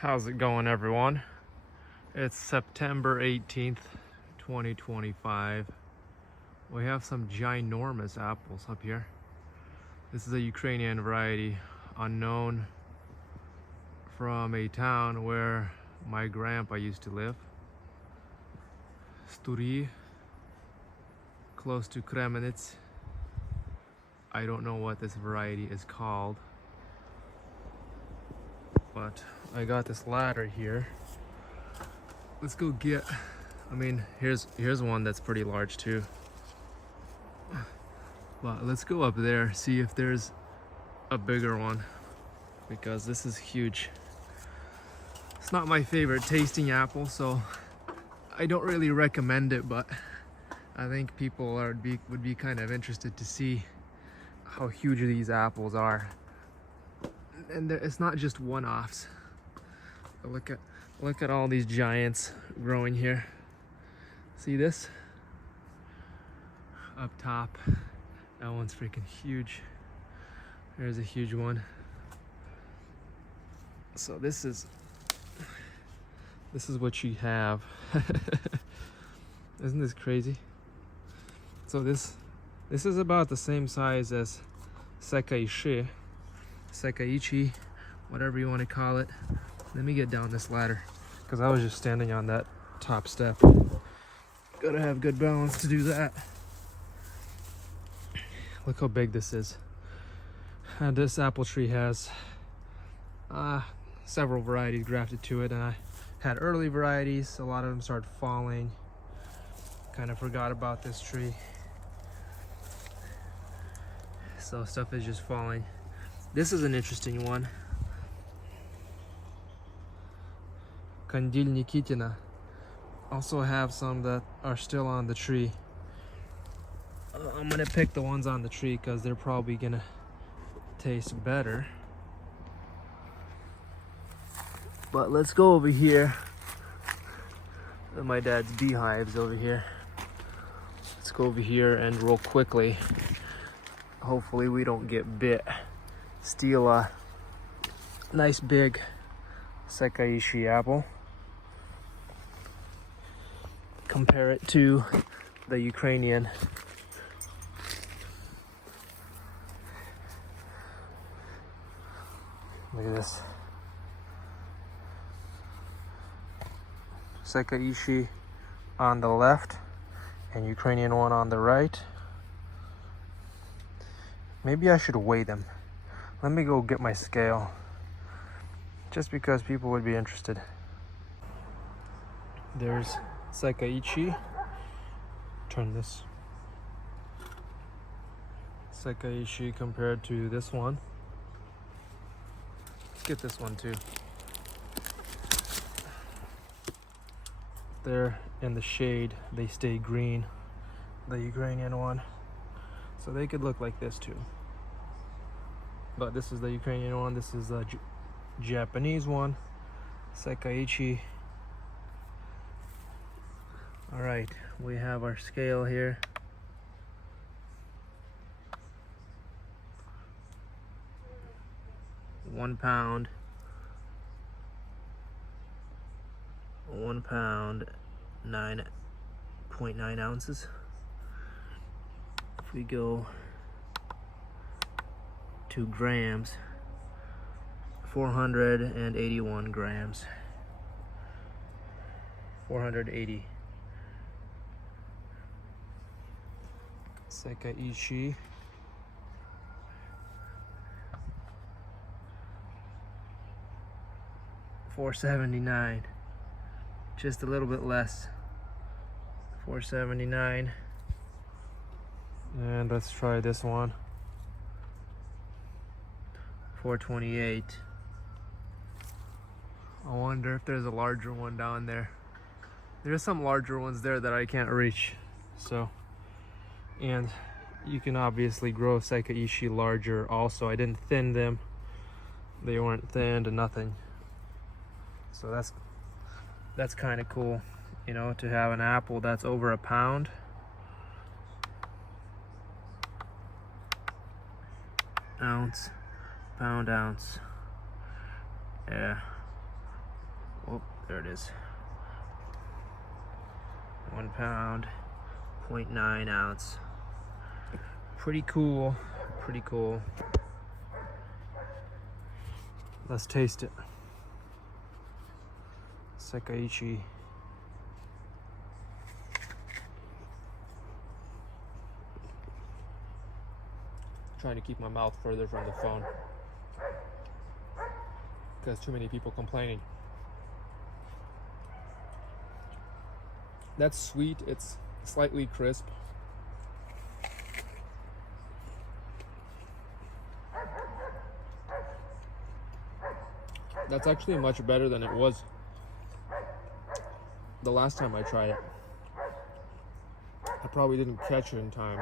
How's it going, everyone? It's September 18th, 2025. We have some ginormous apples up here. This is a Ukrainian variety, unknown, from a town where my grandpa used to live. Sturi, close to Kremenets. I don't know what this variety is called, but I got this ladder here. Let's go get, here's one that's pretty large too. But let's go up there, see if there's a bigger one, because this is huge. It's not my favorite tasting apple, so I don't really recommend it, but I think people would be kind of interested to see how huge these apples are. And it's not just one-offs. Look at all these giants growing here. See this? Up top. That one's freaking huge. There's a huge one. So this is what you have. Isn't this crazy? So this is about the same size as Sekaishi, Sekaiichi, whatever you want to call it. Let me get down this ladder, because I was just standing on that top step. Gotta have good balance to do that. Look how big this is. And this apple tree has several varieties grafted to it, and I had early varieties. A lot of them started falling. Kind of forgot about this tree. So stuff is just falling. This is an interesting one. Kandil Nikitina. Also have some that are still on the tree. I'm gonna pick the ones on the tree because they're probably gonna taste better. But let's go over here. My dad's beehives over here. Let's go over here and real quickly, hopefully we don't get bit, steal a nice big Sekaiichi apple. Compare it to the Ukrainian. Look at this. Sekaiichi on the left and Ukrainian one on the right. Maybe I should weigh them. Let me go get my scale, just because people would be interested. There's Sekaiichi. Turn this. Sekaiichi compared to this one. Let's get this one too. They're in the shade, they stay green, the Ukrainian one. So they could look like this too. But this is the Ukrainian one, this is the Japanese one, Sekaiichi. All right, we have our scale here. One pound, 9.9 ounces. If we go 2 grams, 481 grams. 480. Sekaiichi. $4.79. Just a little bit less. $4.79. And let's try this one. $4.28. I wonder if there's a larger one down there. There's some larger ones there that I can't reach. So, and you can obviously grow Sekaiichi larger also. I didn't thin them. They weren't thinned and nothing. So that's kind of cool, you know, to have an apple that's over a pound. Ounce, pound, ounce. Yeah, Oh, there it is. 1 pound, 0.9 ounce. Pretty cool, pretty cool. Let's taste it. Sekaiichi. Trying to keep my mouth further from the phone because too many people complaining. That's sweet, it's slightly crisp. That's actually much better than it was the last time I tried it. I probably didn't catch it in time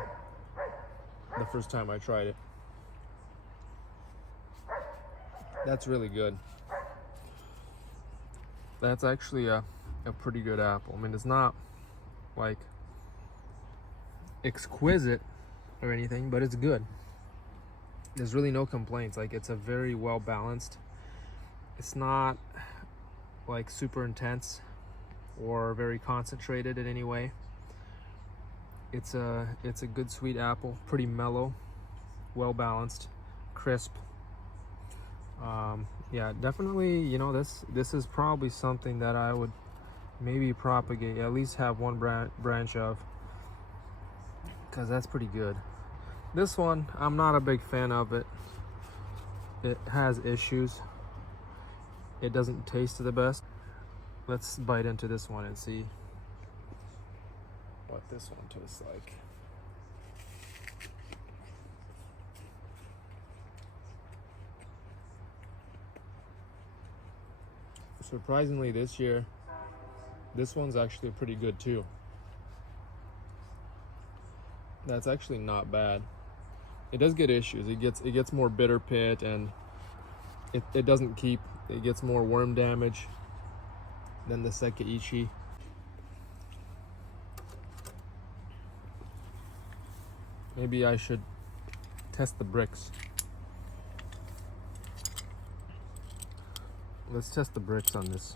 the first time I tried it. That's really good. That's actually a pretty good apple. I mean, it's not like exquisite or anything, but it's good. There's really no complaints. Like, it's a very well balanced. It's not like super intense or very concentrated in any way. It's a good sweet apple, pretty mellow, well balanced, crisp. Yeah, definitely, you know, this is probably something that I would maybe propagate, at least have one branch of, because that's pretty good. This one, I'm not a big fan of it. It has issues. It doesn't taste the best. Let's bite into this one and see what this one tastes like. Surprisingly, this year, this one's actually pretty good too. That's actually not bad. It does get issues. It gets more bitter pit, and it doesn't keep. It gets more worm damage than the Sekaiichi. Maybe I should test the bricks. Let's test the bricks on this.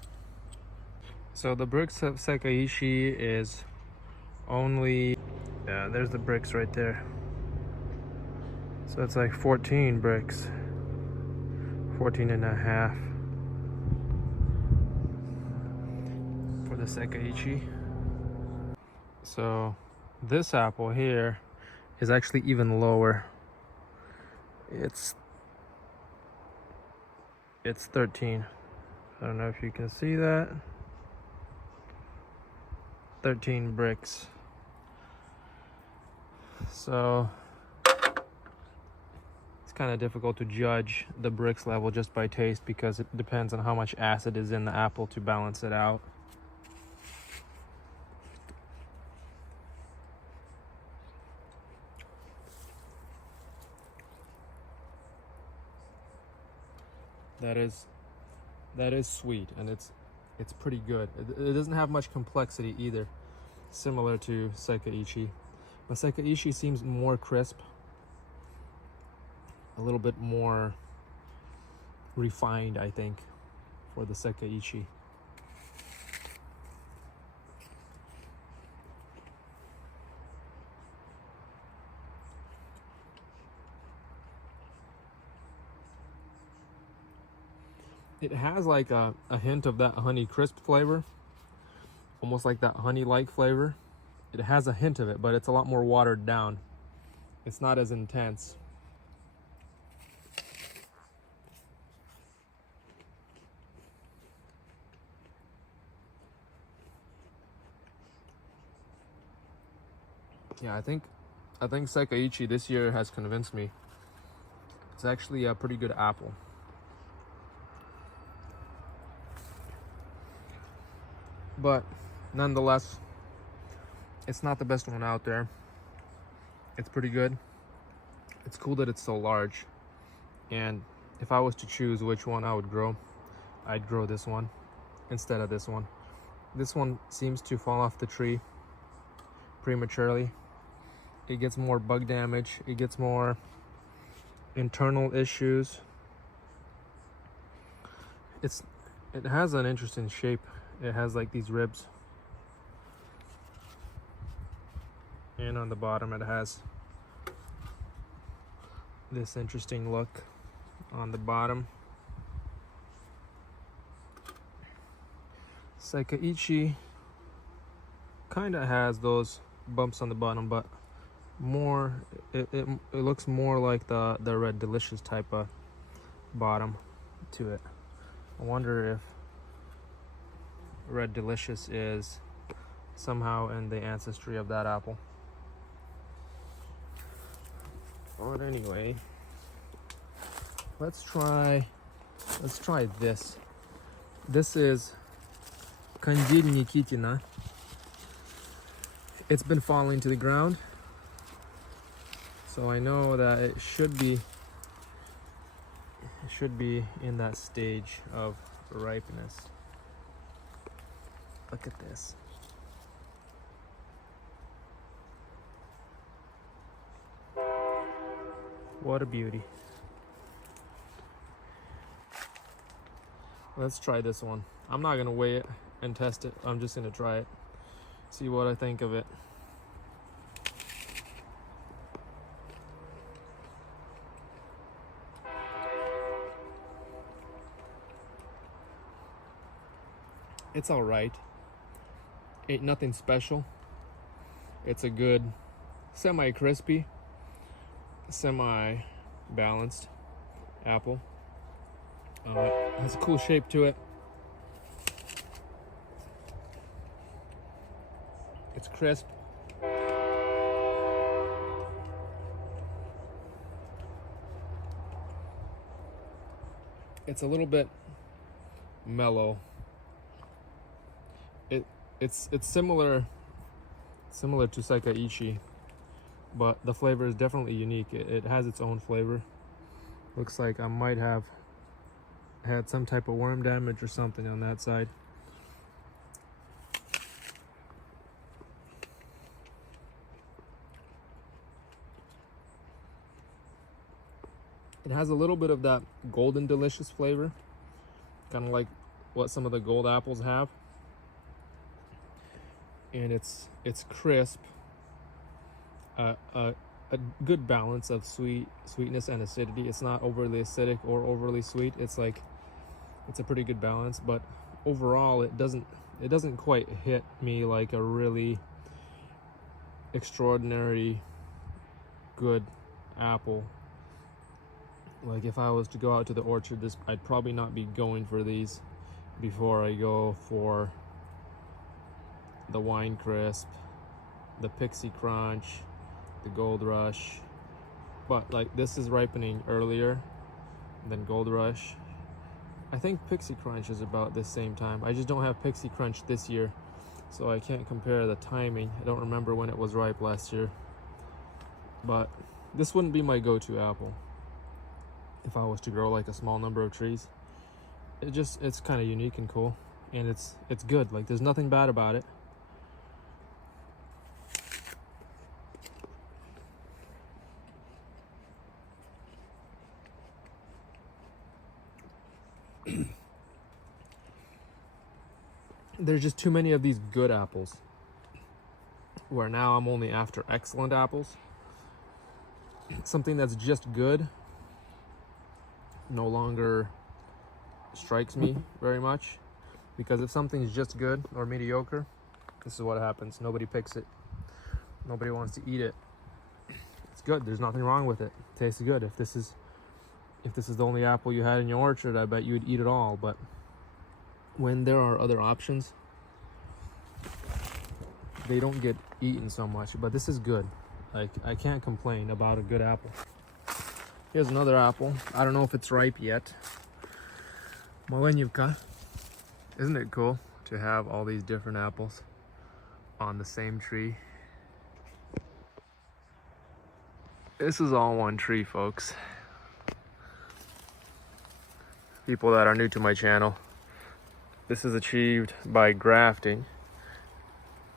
So the bricks of Sekaiichi is only, yeah, there's the bricks right there. So it's like 14 bricks, 14 and a half for the Sekaiichi. So this apple here is actually even lower. It's 13. I don't know if you can see that. 13 bricks. So it's kind of difficult to judge the bricks level just by taste, because it depends on how much acid is in the apple to balance it out. That is sweet, and it's pretty good. It doesn't have much complexity either, similar to Sekaiichi. The Sekaiichi seems more crisp, a little bit more refined, I think, for the Sekaiichi. It has like a hint of that honey crisp flavor, almost like that honey-like flavor. It has a hint of it, but it's a lot more watered down. It's not as intense. Yeah, I think Sekaiichi this year has convinced me. It's actually a pretty good apple. But nonetheless, it's not the best one out there. It's pretty good. It's cool that it's so large. And if I was to choose which one I would grow, I'd grow this one instead of this one. This one seems to fall off the tree prematurely. It gets more bug damage. It gets more internal issues. It has an interesting shape. It has like these ribs. And on the bottom it has this interesting look on the bottom. Sakaichi kind of has those bumps on the bottom, but more it looks more like the Red Delicious type of bottom to it. I wonder if Red Delicious is somehow in the ancestry of that apple. But anyway, let's try this. This is Kandil Nikitina. It's been falling to the ground, so I know that it should be in that stage of ripeness. Look at this. What a beauty. Let's try this one. I'm not gonna weigh it and test it. I'm just gonna try it. See what I think of it. It's all right. Ain't nothing special. It's a good semi-crispy, semi-balanced apple. Has a cool shape to it. It's crisp. It's a little bit mellow. It's similar to Sakaichi, but the flavor is definitely unique. It has its own flavor. Looks like I might have had some type of worm damage or something on that side. It has a little bit of that golden delicious flavor, kind of like what some of the gold apples have. And it's crisp, a good balance of sweetness and acidity. It's not overly acidic or overly sweet. It's a pretty good balance, but overall it doesn't quite hit me like a really extraordinary good apple. Like if I was to go out to the orchard, I'd probably not be going for these before I go for the Wine Crisp, the Pixie Crunch, the Gold Rush. But like this is ripening earlier than Gold Rush. I think Pixie Crunch is about the same time. I just don't have Pixie Crunch this year, so I can't compare the timing. I don't remember when it was ripe last year. But this wouldn't be my go-to apple if I was to grow like a small number of trees. It's kind of unique and cool, and it's good. Like there's nothing bad about it. There's just too many of these good apples, where now I'm only after excellent apples. Something that's just good no longer strikes me very much, because if something's just good or mediocre, this is what happens. Nobody picks it. Nobody wants to eat it. It's good. There's nothing wrong with it. It tastes good. If this is the only apple you had in your orchard, I bet you would eat it all. But when there are other options, they don't get eaten so much. But this is good. Like, I can't complain about a good apple. Here's another apple. I don't know if it's ripe yet. Malenivka. Isn't it cool to have all these different apples on the same tree? This is all one tree, folks. People that are new to my channel, this is achieved by grafting.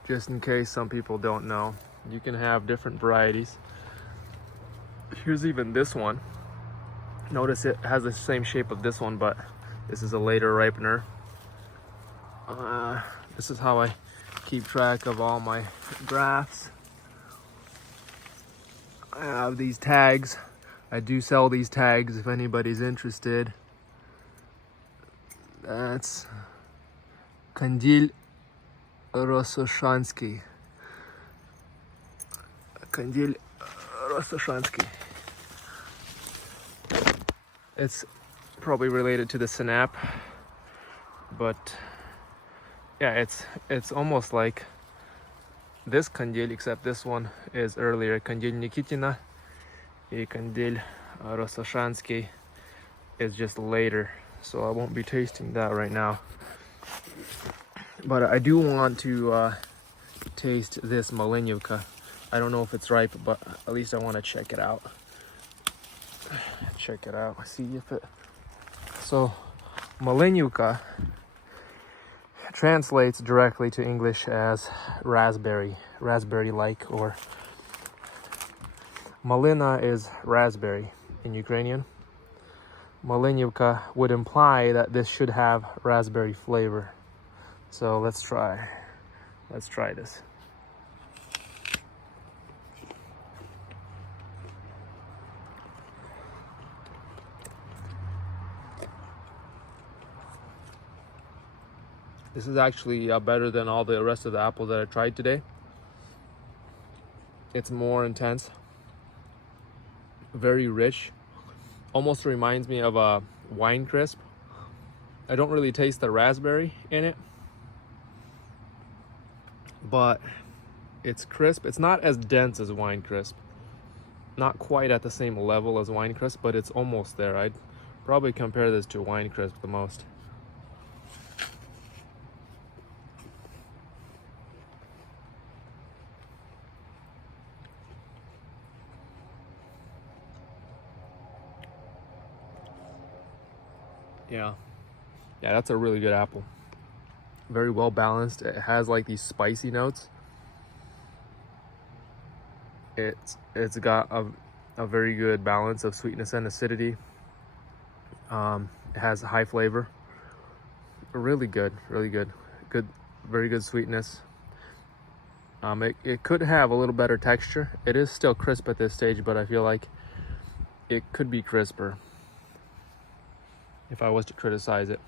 Just in case some people don't know, you can have different varieties. Here's even this one. Notice it has the same shape of this one, but this is a later ripener. This is how I keep track of all my drafts. I have these tags. I do sell these tags if anybody's interested. That's Kandil Rososhansky. Kandil Rososhansky. It's probably related to the Synap, but yeah, it's almost like this Kandil, except this one is earlier. Kandil Nikitina and Kandil Rososhansky is just later, so I won't be tasting that right now. But I do want to taste this Malenyivka. I don't know if it's ripe, but at least I want to check it out. Check it out. See if it. So, Malenyivka translates directly to English as raspberry, raspberry-like, or Malina is raspberry in Ukrainian. Malenyivka would imply that this should have raspberry flavor. So let's try this. This is actually better than all the rest of the apples that I tried today. It's more intense, very rich, almost reminds me of a wine crisp. I don't really taste the raspberry in it, but it's crisp. It's not as dense as wine crisp, not quite at the same level as wine crisp, but it's almost there. I'd probably compare this to wine crisp the most. Yeah, that's a really good apple. Very well balanced. It has like these spicy notes. It's got a very good balance of sweetness and acidity. It has high flavor. Really good, good, very good sweetness. It could have a little better texture. It is still crisp at this stage, but I feel like it could be crisper if I was to criticize it.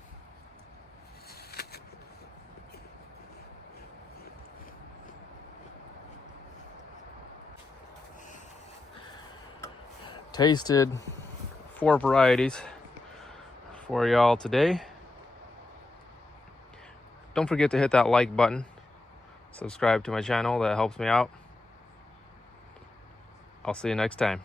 Tasted 4 varieties for y'all today. Don't forget to hit that like button. Subscribe to my channel, that helps me out. I'll see you next time.